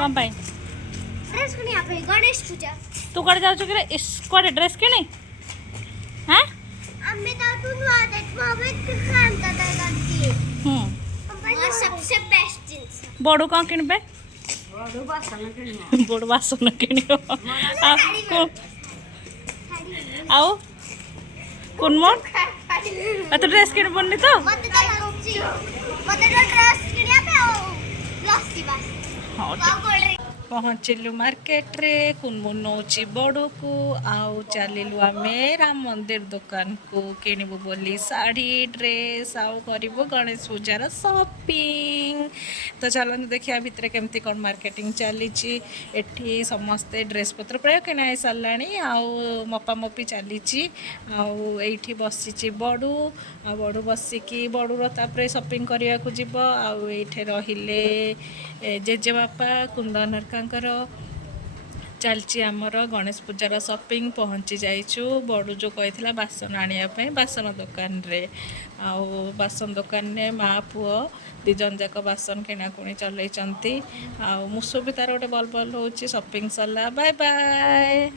कौन पाई ड्रेस किनिया पे गणेश पूजा तू कड़े जाऊ कि इस कड़े ड्रेस किनी हाँ अम्मे तो तू नुआ देख मम्मी किसान का करती वो सबसे बेस्ट जींस बड़ू कौन किनबे बड़ बासन किनियो आओ कुनमोन तो ड्रेस किन बन्नी तो मते तो ड्रेस किनिया पे लस्सी बस हाँ पहुँचलु मार्केट रे कुनमुन नौची बड़ू को आउ चलिलु आमे राम मंदिर दुकान को किणबू बोली शाढ़ी ड्रेस आउ करू गणेश पूजार शॉपिंग तो चलते देखिए भितर केमती कौन मार्केटिंग चली एठी समस्ते ड्रेस पत्र प्राय किଣା सारा आउ मपा मपी चली आठी बसी बड़ू आ बड़ू बसिकी बड़ूर तापर शॉपिंग करने को जीव आठे रहिले जेजे बापा कुंदन हरकांकर चलची आमर गणेश पूजार शॉपिंग पहुँची जाइचु बड़ू जो कही बासन आने बासन दुकान रे आउ बासन दुकान रे माँ पुओ दिजन जाक बासन किणाकुणी चलई आउ मुसु भी तार गोटे बल बल हो शॉपिंग सरला बाय बाय।